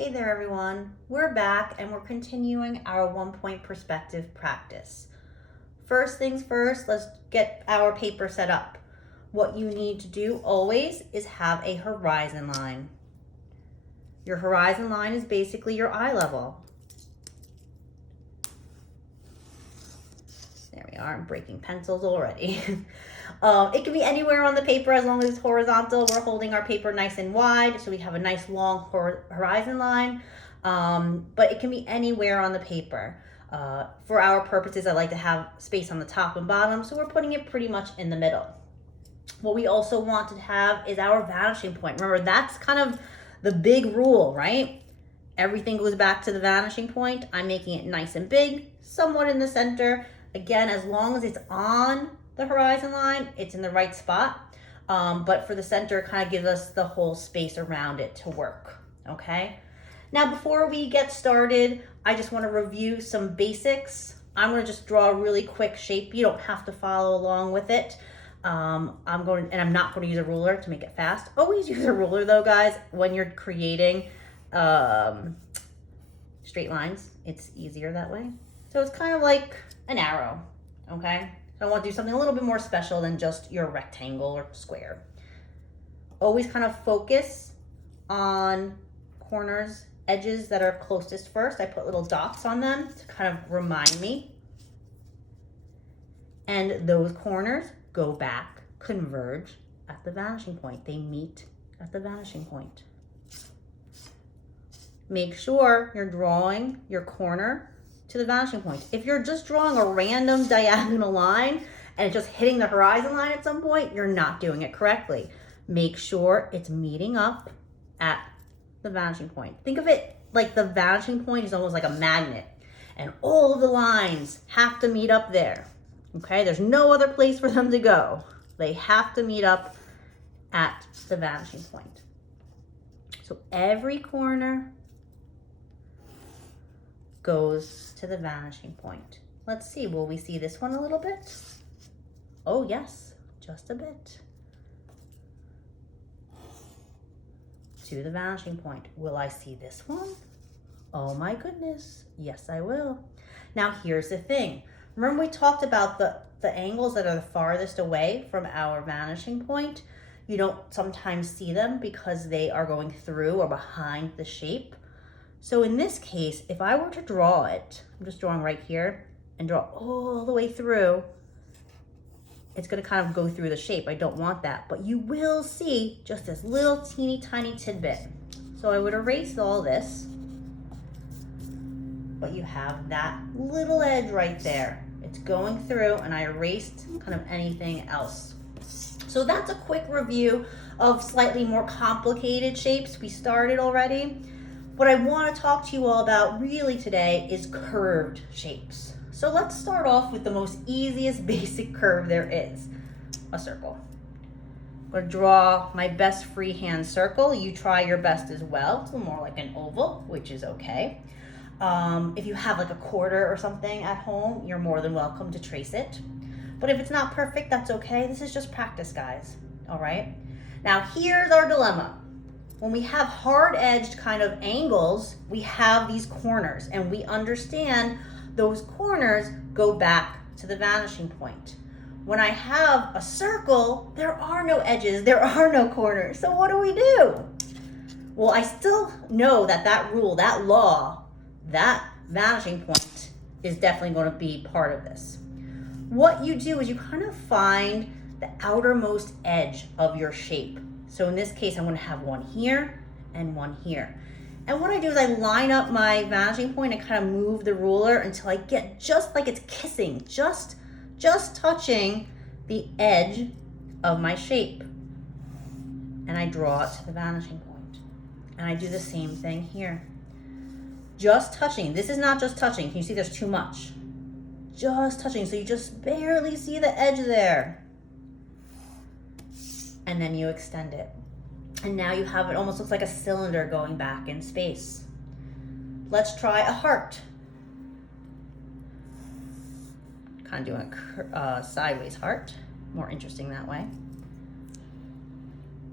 Hey there everyone, we're back and we're continuing our 1-point perspective practice. First things first, let's get our paper set up. What you need to do always is have a horizon line. Your horizon line is basically your eye level. There we are, I'm breaking pencils already. It can be anywhere on the paper as long as it's horizontal. We're holding our paper nice and wide so we have a nice long horizon line, but it can be anywhere on the paper. For our purposes, I like to have space on the top and bottom, so we're putting it pretty much in the middle. What we also want to have is our vanishing point. Remember, that's kind of the big rule, right? Everything goes back to the vanishing point. I'm making it nice and big, somewhat in the center. Again, as long as it's on the horizon line, it's in the right spot. But for the center, it kind of gives us the whole space around it to work, okay? Now, before we get started, I just want to review some basics. I'm going to just draw a really quick shape. You don't have to follow along with it. I'm not going to use a ruler to make it fast. Always use a ruler though, guys, when you're creating straight lines. It's easier that way. So it's kind of like an arrow, okay? So I want to do something a little bit more special than just your rectangle or square. Always kind of focus on corners, edges that are closest first. I put little dots on them to kind of remind me. And those corners go back, converge at the vanishing point. They meet at the vanishing point. Make sure you're drawing your corner to the vanishing point. If you're just drawing a random diagonal line and it's just hitting the horizon line at some point, you're not doing it correctly. Make sure it's meeting up at the vanishing point. Think of it like the vanishing point is almost like a magnet and all of the lines have to meet up there. Okay, there's no other place for them to go. They have to meet up at the vanishing point. So every corner goes to the vanishing point. Let's see, will we see this one a little bit? Oh yes, just a bit. To the vanishing point. Will I see this one? Oh my goodness, yes I will. Now here's the thing. Remember we talked about the angles that are the farthest away from our vanishing point? You don't sometimes see them because they are going through or behind the shape. So in this case, if I were to draw it, I'm just drawing right here and draw all the way through, it's going to kind of go through the shape. I don't want that, but you will see just this little teeny tiny tidbit. So I would erase all this, but you have that little edge right there. It's going through and I erased kind of anything else. So that's a quick review of slightly more complicated shapes. We started already. What I want to talk to you all about really today is curved shapes. So let's start off with the most easiest basic curve there is, a circle. I'm going to draw my best freehand circle. You try your best as well. It's more like an oval, which is okay. If you have like a quarter or something at home, you're more than welcome to trace it. But if it's not perfect, that's okay. This is just practice, guys. All right. Now here's our dilemma. When we have hard-edged kind of angles, we have these corners, and we understand those corners go back to the vanishing point. When I have a circle, there are no edges, there are no corners. So what do? Well, I still know that rule, that law, that vanishing point is definitely going to be part of this. What you do is you kind of find the outermost edge of your shape. So in this case, I'm going to have one here and one here. And what I do is I line up my vanishing point and kind of move the ruler until I get just like it's kissing, just touching the edge of my shape. And I draw it to the vanishing point. And I do the same thing here. Just touching. This is not just touching. Can you see there's too much? Just touching. So you just barely see the edge there. And then you extend it. And now you have it almost looks like a cylinder going back in space. Let's try a heart. Kind of doing a sideways heart. More interesting that way.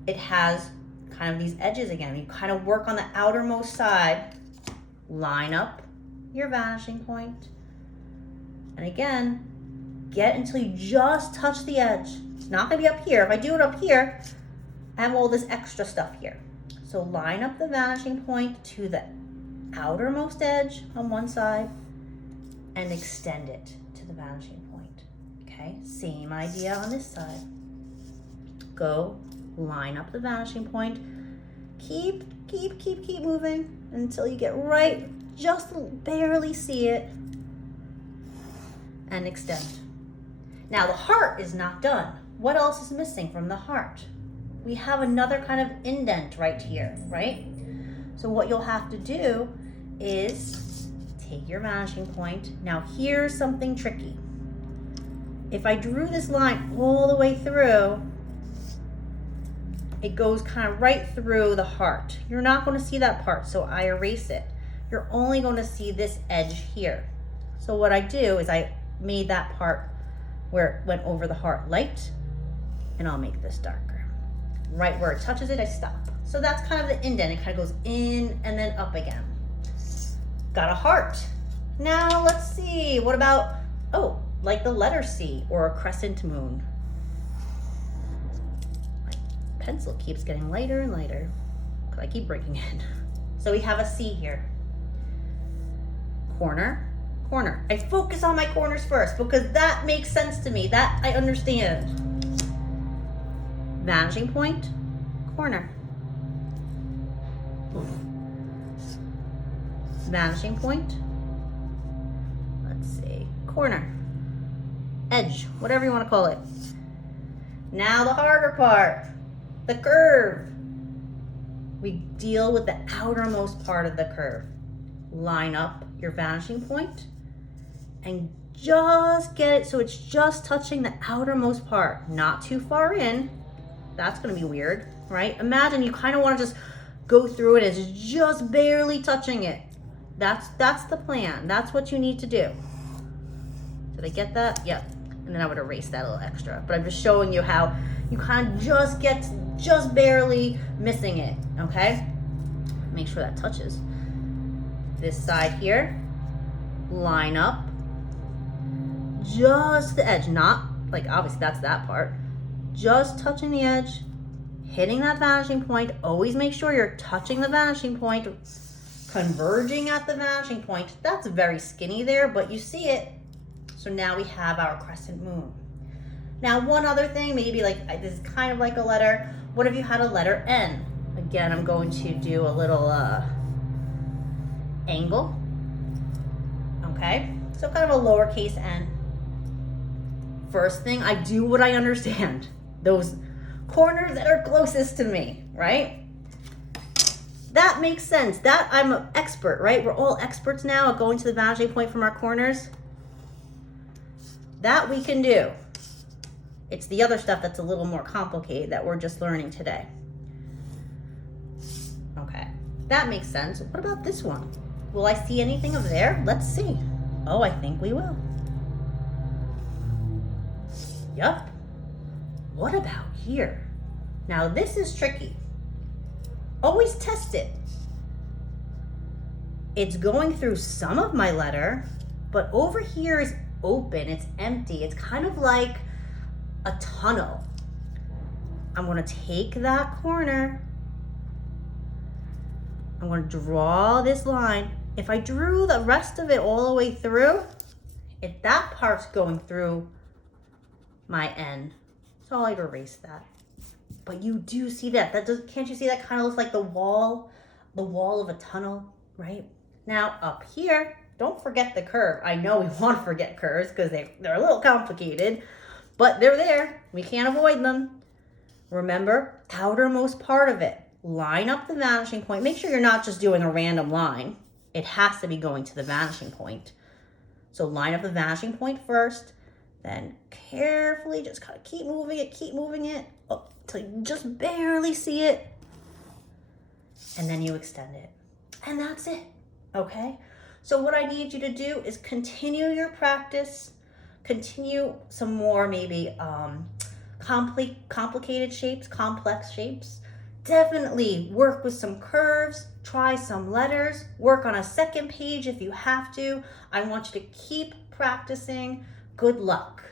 It has kind of these edges again. You kind of work on the outermost side. Line up your vanishing point. And again, get until you just touch the edge. It's not gonna be up here. If I do it up here, I have all this extra stuff here. So line up the vanishing point to the outermost edge on one side and extend it to the vanishing point. Okay, same idea on this side. Go line up the vanishing point. Keep moving until you get right, just barely see it, and extend. Now the heart is not done. What else is missing from the heart? We have another kind of indent right here, right? So what you'll have to do is take your vanishing point. Now here's something tricky. If I drew this line all the way through, it goes kind of right through the heart. You're not going to see that part, so I erase it. You're only going to see this edge here. So what I do is I made that part where it went over the heart light, and I'll make this darker. Right where it touches it, I stop. So that's kind of the indent. It kind of goes in and then up again. Got a heart. Now let's see, what about, oh, like the letter C or a crescent moon. My pencil keeps getting lighter and lighter because I keep breaking it. So we have a C here. Corner, corner. I focus on my corners first because that makes sense to me. That I understand. Vanishing point, corner. Vanishing point. Let's see, corner. Edge, whatever you want to call it. Now the harder part, the curve. We deal with the outermost part of the curve. Line up your vanishing point and just get it so it's just touching the outermost part, not too far in. That's gonna be weird, right? Imagine you kind of want to just go through it as just barely touching it. That's the plan. That's what you need to do. Did I get that? Yep. And then I would erase that a little extra. But I'm just showing you how you kind of just barely missing it, okay? Make sure that touches. This side here, line up just the edge, not like obviously that's that part. Just touching the edge, hitting that vanishing point. Always make sure you're touching the vanishing point, converging at the vanishing point. That's very skinny there, but you see it. So now we have our crescent moon. Now one other thing, maybe like this is kind of like a letter. What if you had a letter N? Again, I'm going to do a little angle. Okay, so kind of a lowercase n. First thing, I do what I understand. Those corners that are closest to me, right? That makes sense. That I'm an expert, right? We're all experts now at going to the vanishing point from our corners. That we can do. It's the other stuff that's a little more complicated that we're just learning today. Okay, that makes sense. What about this one? Will I see anything of there? Let's see. Oh, I think we will. Yup. What about here? Now this is tricky. Always test it. It's going through some of my letter, but over here is open, it's empty. It's kind of like a tunnel. I'm gonna take that corner. I'm gonna draw this line. If I drew the rest of it all the way through, if that part's going through my N, so I'll erase that. But you do see that. Can't you see that kind of looks like the wall of a tunnel, right? Now up here, don't forget the curve. I know we want to forget curves because they're a little complicated, but they're there. We can't avoid them. Remember, outermost part of it. Line up the vanishing point. Make sure you're not just doing a random line. It has to be going to the vanishing point. So line up the vanishing point first, then carefully just kind of keep moving it up until you just barely see it. And then you extend it. And that's it, okay? So what I need you to do is continue your practice, continue some more maybe complicated shapes, complex shapes. Definitely work with some curves, try some letters, work on a second page if you have to. I want you to keep practicing. Good luck.